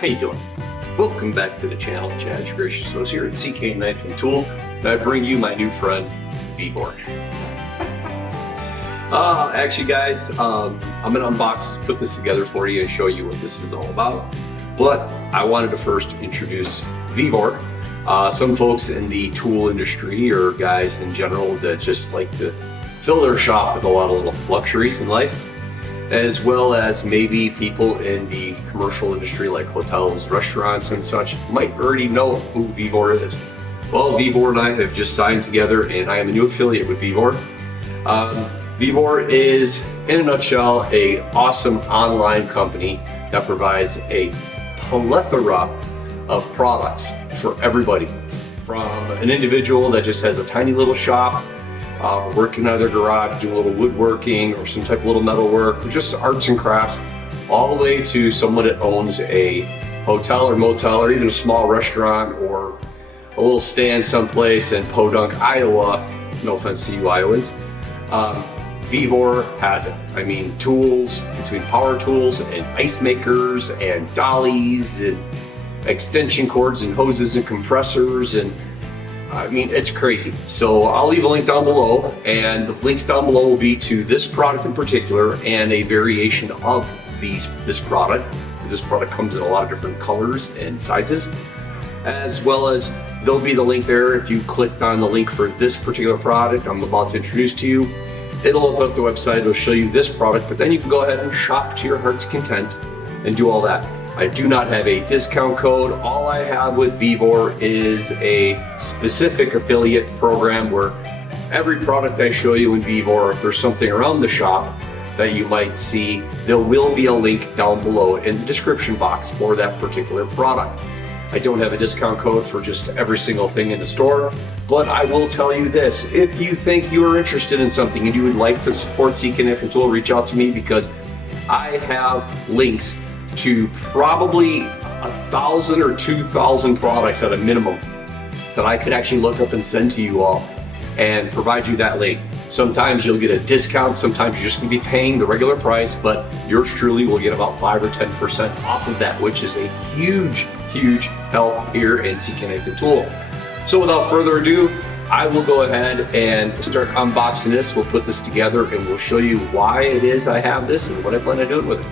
How you doing? Welcome back to the channel. Chad, your gracious host here at CK Knife and Tool, and I bring you my new friend, Vivor. Actually guys, I'm gonna unbox, put this together for you and show you what this is all about. But I wanted to first introduce Vivor. Some folks in the tool industry, or guys in general, that just like to fill their shop with a lot of little luxuries in life, as well as maybe people in the commercial industry like hotels, restaurants and such might already know who Vivor is. Well, Vivor and I have just signed together and I am a new affiliate with Vivor. Vivor is, in a nutshell, a awesome online company that provides a plethora of products for everybody. From an individual that just has a tiny little shop, working out of their garage, doing a little woodworking or some type of little metal work, or just arts and crafts, all the way to someone that owns a hotel or motel or even a small restaurant or a little stand someplace in Podunk, Iowa. No offense to you Iowans. Vivor has it. I mean, tools, between power tools and ice makers and dollies and extension cords and hoses and compressors, and I mean, it's crazy. So I'll leave a link down below, and the links down below will be to this product in particular and a variation of this product, because this product comes in a lot of different colors and sizes, as well as there'll be the link there. If you clicked on the link for this particular product I'm about to introduce to you, it'll open up the website, it'll show you this product, but then you can go ahead and shop to your heart's content and do all that. I do not have a discount code. All I have with Vivor is a specific affiliate program where every product I show you in Vivor, if there's something around the shop that you might see, there will be a link down below in the description box for that particular product. I don't have a discount code for just every single thing in the store, but I will tell you this: if you think you are interested in something and you would like to support CK Knife and Tool, reach out to me, because I have links to probably 1,000 or 2,000 products at a minimum that I could actually look up and send to you all and provide you that link. Sometimes you'll get a discount, sometimes you're just gonna be paying the regular price, but yours truly will get about 5 or 10% off of that, which is a huge, huge help here in CK Knife and Tool. So without further ado, I will go ahead and start unboxing this. We'll put this together and we'll show you why it is I have this and what I plan on doing with it.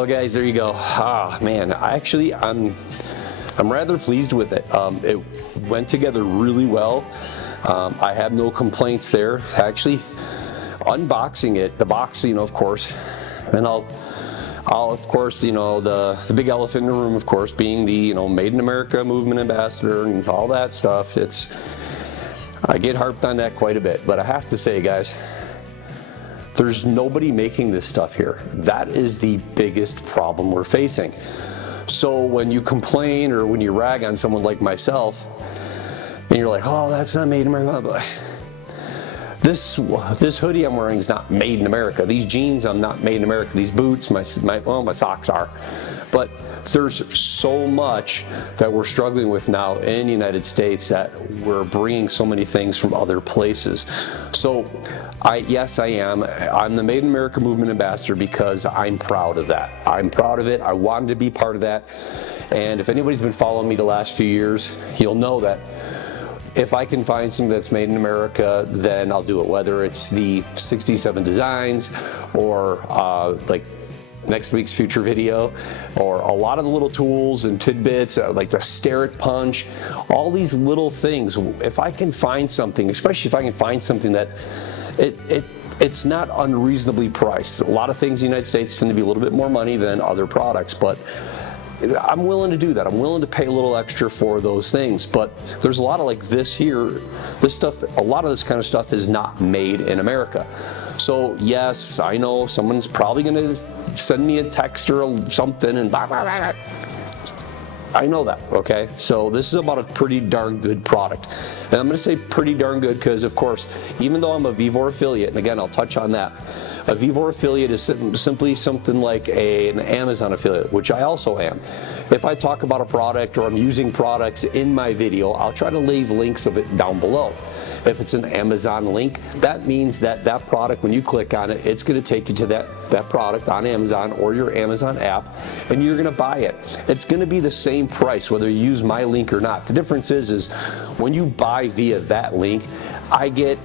Well, guys, there you go. Ah, man, I'm rather pleased with it. It went together really well. I have no complaints there. Actually, unboxing it, the box, of course, and I'll of course, the big elephant in the room, of course, being the, Made in America movement ambassador and all that stuff. I get harped on that quite a bit, but I have to say, guys, there's nobody making this stuff here. That is the biggest problem we're facing. So when you complain or when you rag on someone like myself, and you're like, oh, that's not made in America. This hoodie I'm wearing is not made in America. These jeans, I'm not made in America. These boots, my socks are. But there's so much that we're struggling with now in the United States that we're bringing so many things from other places. So yes, I am. I'm the Made in America movement ambassador because I'm proud of that. I'm proud of it. I wanted to be part of that. And if anybody's been following me the last few years, you'll know that if I can find something that's made in America, then I'll do it. Whether it's the 67 designs or like next week's future video, or a lot of the little tools and tidbits like the stare it punch, all these little things. If I can find something, especially if I can find something that it's not unreasonably priced. A lot of things in the United States tend to be a little bit more money than other products, but I'm willing to do that. I'm willing to pay a little extra for those things. But there's a lot of like this here, this stuff, a lot of this kind of stuff is not made in America. So yes, I know someone's probably gonna send me a text or something and blah, blah, blah. I know that, okay? So this is about a pretty darn good product. And I'm gonna say pretty darn good because, of course, even though I'm a VEVOR affiliate, and again, I'll touch on that, a VEVOR affiliate is simply something like an Amazon affiliate, which I also am. If I talk about a product or I'm using products in my video, I'll try to leave links of it down below. If it's an Amazon link, that means that that product, when you click on it, it's going to take you to that product on Amazon or your Amazon app, and you're going to buy it. It's going to be the same price whether you use my link or not. The difference is when you buy via that link, I get,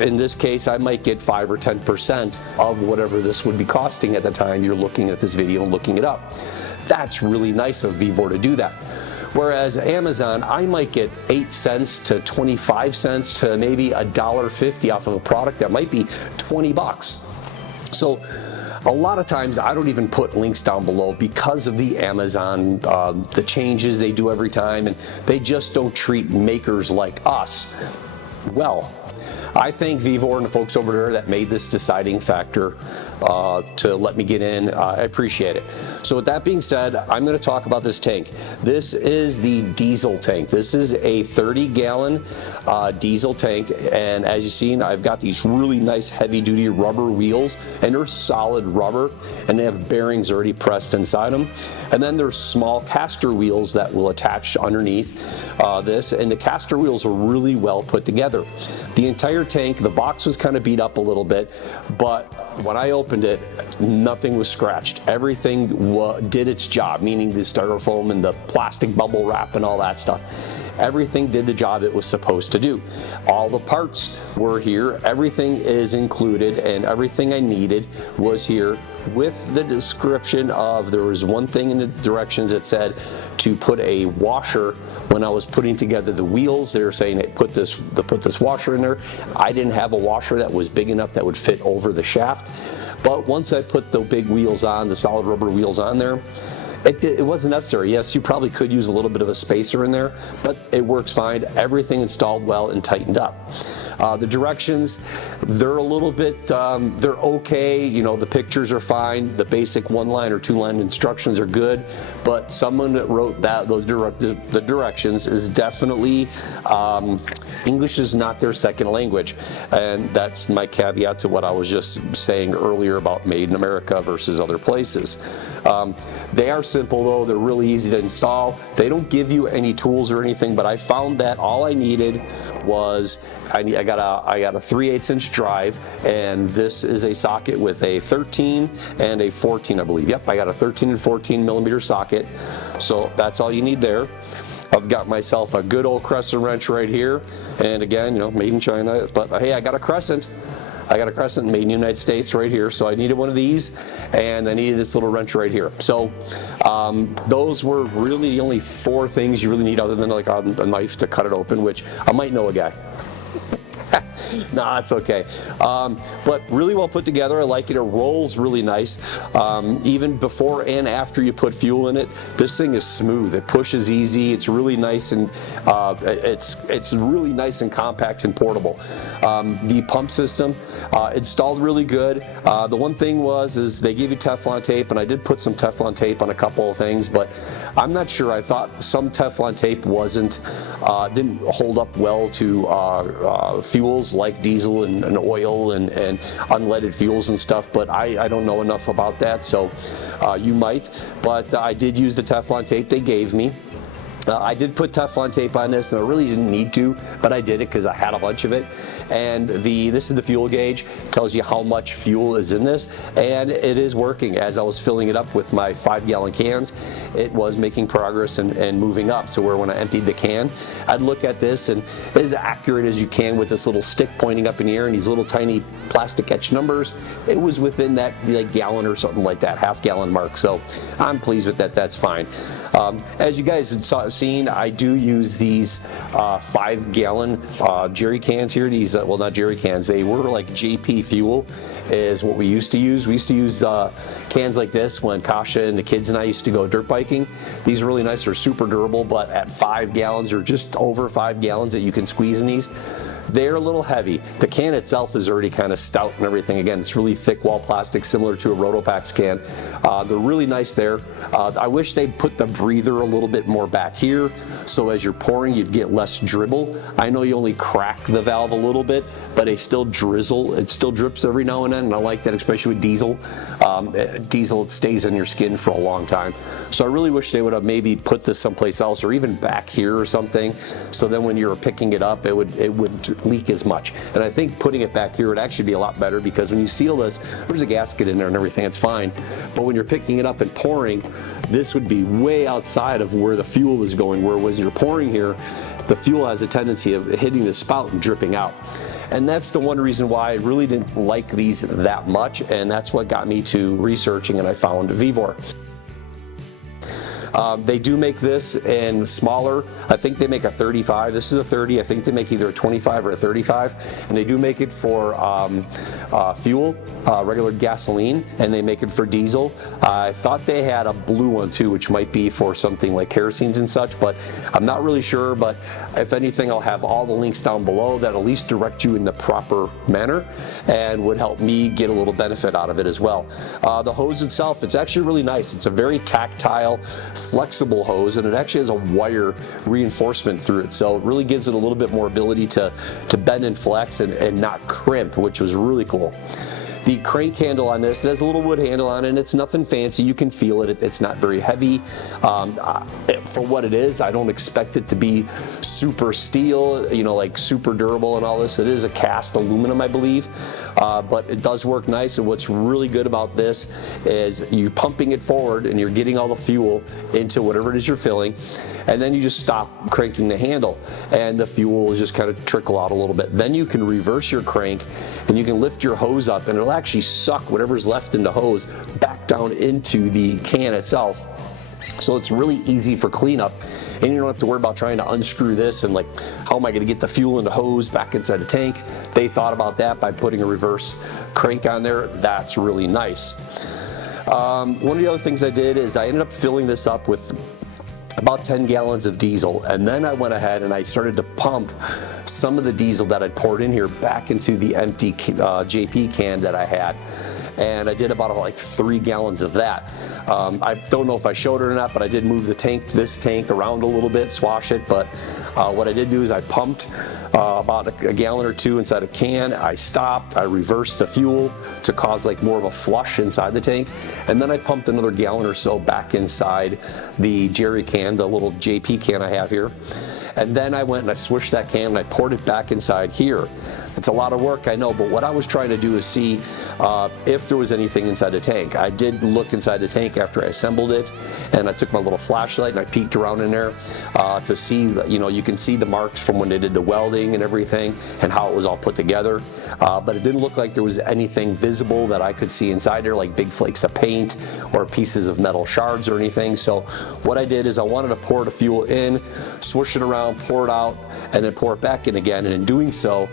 in this case, I might get 5 or 10% of whatever this would be costing at the time you're looking at this video and looking it up. That's really nice of VEVOR to do that. Whereas Amazon, I might get 8 cents to 25 cents to maybe $1.50 off of a product that might be 20 bucks. So a lot of times I don't even put links down below because of the Amazon, the changes they do every time, and they just don't treat makers like us well. I thank VEVOR and the folks over there that made this deciding factor to let me get in. I appreciate it. So with that being said, I'm going to talk about this tank. This is the diesel tank. This is a 30-gallon diesel tank, and as you've seen, I've got these really nice heavy-duty rubber wheels, and they're solid rubber, and they have bearings already pressed inside them. And then there's small caster wheels that will attach underneath this, and the caster wheels are really well put together. The entire tank, the box was kind of beat up a little bit, but when I opened it, nothing was scratched. Everything did its job, meaning the styrofoam and the plastic bubble wrap and all that stuff. Everything did the job it was supposed to do. All the parts were here, everything is included, and everything I needed was here, with the description of, there was one thing in the directions that said to put a washer. When I was putting together the wheels, they were saying, hey, put this washer in there. I didn't have a washer that was big enough that would fit over the shaft. But once I put the big wheels on, the solid rubber wheels on there, it wasn't necessary. Yes, you probably could use a little bit of a spacer in there, but it works fine. Everything installed well and tightened up. The directions, they're a little bit, they're okay. You know, the pictures are fine. The basic 1-line or 2-line instructions are good, but someone that wrote the directions is definitely, English is not their second language. And that's my caveat to what I was just saying earlier about made in America versus other places. They are simple though, they're really easy to install. They don't give you any tools or anything, but I found that all I needed was, I got a 3/8 inch drive, and this is a socket with a 13 and a 14, I believe. Yep, I got a 13 and 14 millimeter socket. So that's all you need there. I've got myself a good old crescent wrench right here. And again, you know, made in China, but hey, I got a crescent. I got a Crescent made in the United States right here, so I needed one of these, and I needed this little wrench right here. So those were really the only 4 things you really need, other than like a knife to cut it open, which I might know a guy. Nah, it's okay. But really well put together. I like it. It rolls really nice. Even before and after you put fuel in it, this thing is smooth. It pushes easy. It's really nice, and it's really nice and compact and portable. The pump system installed really good. The one thing is they give you Teflon tape, and I did put some Teflon tape on a couple of things, but I'm not sure. I thought some Teflon tape didn't hold up well to fuels like diesel and oil and unleaded fuels and stuff, but I don't know enough about that, so you might. But I did use the Teflon tape they gave me. I did put Teflon tape on this, and I really didn't need to, but I did it because I had a bunch of it. And this is the fuel gauge. It tells you how much fuel is in this, and it is working. As I was filling it up with my 5-gallon cans, it was making progress and moving up. So where when I emptied the can, I'd look at this, and as accurate as you can with this little stick pointing up in the air and these little tiny plastic etched numbers, it was within that like gallon or something like that, half-gallon mark. So I'm pleased with that. That's fine. As you guys had seen, I do use these 5-gallon jerry cans here. These, well, not jerry cans, they were like JP fuel is what we used to use. We used to use cans like this when Kasha and the kids and I used to go dirt biking. These are really nice. They're super durable, but at 5 gallons or just over 5 gallons that you can squeeze in these, they're a little heavy. The can itself is already kind of stout and everything. Again, it's really thick wall plastic, similar to a Rotopax can. They're really nice there. I wish they'd put the breather a little bit more back here, so as you're pouring, you'd get less dribble. I know you only crack the valve a little bit, but they still drizzle. It still drips every now and then, and I like that, especially with diesel. Diesel, it stays in your skin for a long time. So I really wish they would have maybe put this someplace else, or even back here or something, so then when you're picking it up, it wouldn't leak as much. And I think putting it back here would actually be a lot better, because when you seal this, there's a gasket in there and everything, it's fine. But when you're picking it up and pouring, this would be way outside of where the fuel is going, whereas you're pouring here, the fuel has a tendency of hitting the spout and dripping out. And that's the one reason why I really didn't like these that much, and that's what got me to researching, and I found VEVOR. They do make this in smaller. I think they make a 35. This is a 30. I think they make either a 25 or a 35. And they do make it for fuel, regular gasoline, and they make it for diesel. I thought they had a blue one too, which might be for something like kerosenes and such, but I'm not really sure. But if anything, I'll have all the links down below that at least direct you in the proper manner and would help me get a little benefit out of it as well. The hose itself, it's actually really nice. It's a very tactile, flexible hose, and it actually has a wire reinforcement through it, so it really gives it a little bit more ability to bend and flex and not crimp, which was really cool. The crank handle on this, it has a little wood handle on it, and it's nothing fancy. You can feel it. It's not very heavy. For what it is, I don't expect it to be super steel, you know, like super durable and all this. It is a cast aluminum, I believe, but it does work nice. And what's really good about this is you're pumping it forward and you're getting all the fuel into whatever it is you're filling, and then you just stop cranking the handle and the fuel will just kind of trickle out a little bit. Then you can reverse your crank and you can lift your hose up, and it'll actually suck whatever's left in the hose back down into the can itself. So it's really easy for cleanup, and you don't have to worry about trying to unscrew this and like, how am I going to get the fuel in the hose back inside the tank? They thought about that by putting a reverse crank on there. That's really nice. One of the other things I did is I ended up filling this up with about 10 gallons of diesel, and then I went ahead and I started to pump some of the diesel that I'd poured in here back into the empty JP can that I had, and I did about like 3 gallons of that. I don't know if I showed it or not, but I did move this tank around a little bit, swash it, but what I did do is I pumped about a gallon or 2 inside a can. I stopped, I reversed the fuel to cause like more of a flush inside the tank, and then I pumped another gallon or so back inside the jerry can, the little JP can I have here. And then I went and I swished that can and I poured it back inside here. It's a lot of work, I know, but what I was trying to do is see if there was anything inside the tank. I did look inside the tank after I assembled it, and I took my little flashlight and I peeked around in there to see, you know, you can see the marks from when they did the welding and everything and how it was all put together, but it didn't look like there was anything visible that I could see inside there, like big flakes of paint or pieces of metal shards or anything. So what I did is I wanted to pour the fuel in, swoosh it around, pour it out, and then pour it back in again. And in doing so,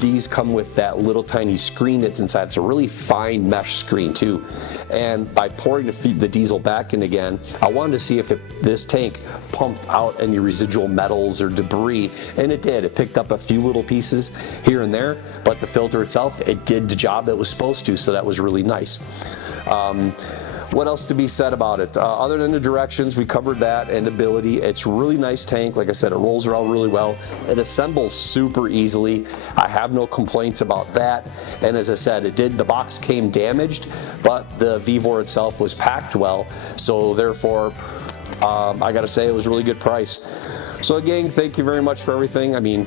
these come with that little tiny screen that's inside. It's a really fine mesh screen too. And by pouring the diesel back in again, I wanted to see if this tank pumped out any residual metals or debris, and it did. It picked up a few little pieces here and there, but the filter itself, it did the job it was supposed to, so that was really nice. What else to be said about it? Other than the directions, we covered that, and ability. It's a really nice tank. Like I said, it rolls around really well. It assembles super easily. I have no complaints about that. And as I said, the box came damaged, but the VEVOR itself was packed well. So therefore, I gotta say it was a really good price. So again, thank you very much for everything. I mean,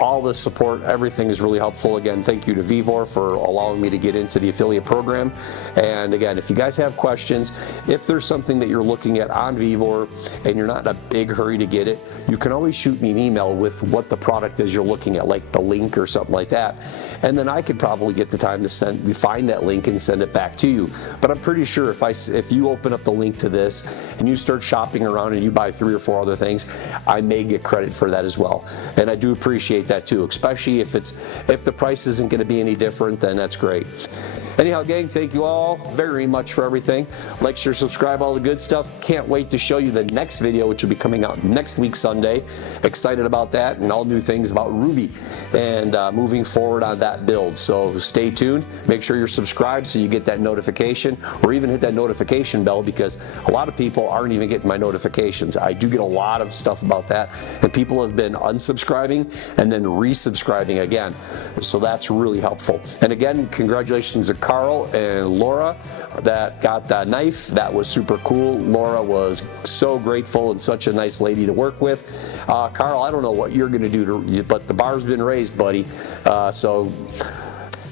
all the support, everything is really helpful. Again, thank you to Vivor for allowing me to get into the affiliate program. And again, if you guys have questions, if there's something that you're looking at on Vivor and you're not in a big hurry to get it, you can always shoot me an email with what the product is you're looking at, like the link or something like that. And then I could probably get the time to find that link and send it back to you. But I'm pretty sure if you open up the link to this and you start shopping around and you buy 3 or 4 other things, I may get credit for that as well. And I do appreciate that too, especially if the price isn't going to be any different, then that's great. Anyhow, gang, thank you all very much for everything. Like, share, subscribe, all the good stuff. Can't wait to show you the next video, which will be coming out next week, Sunday. Excited about that, and all new things about Ruby and moving forward on that build. So stay tuned. Make sure you're subscribed so you get that notification, or even hit that notification bell, because a lot of people aren't even getting my notifications. I do get a lot of stuff about that, and people have been unsubscribing and then resubscribing again. So that's really helpful. And again, congratulations to Carl and Laura that got that knife. That was super cool. Laura was so grateful and such a nice lady to work with. Carl, I don't know what you're going to do, but the bar's been raised, buddy. So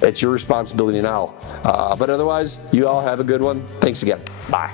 it's your responsibility now. But otherwise, you all have a good one. Thanks again. Bye.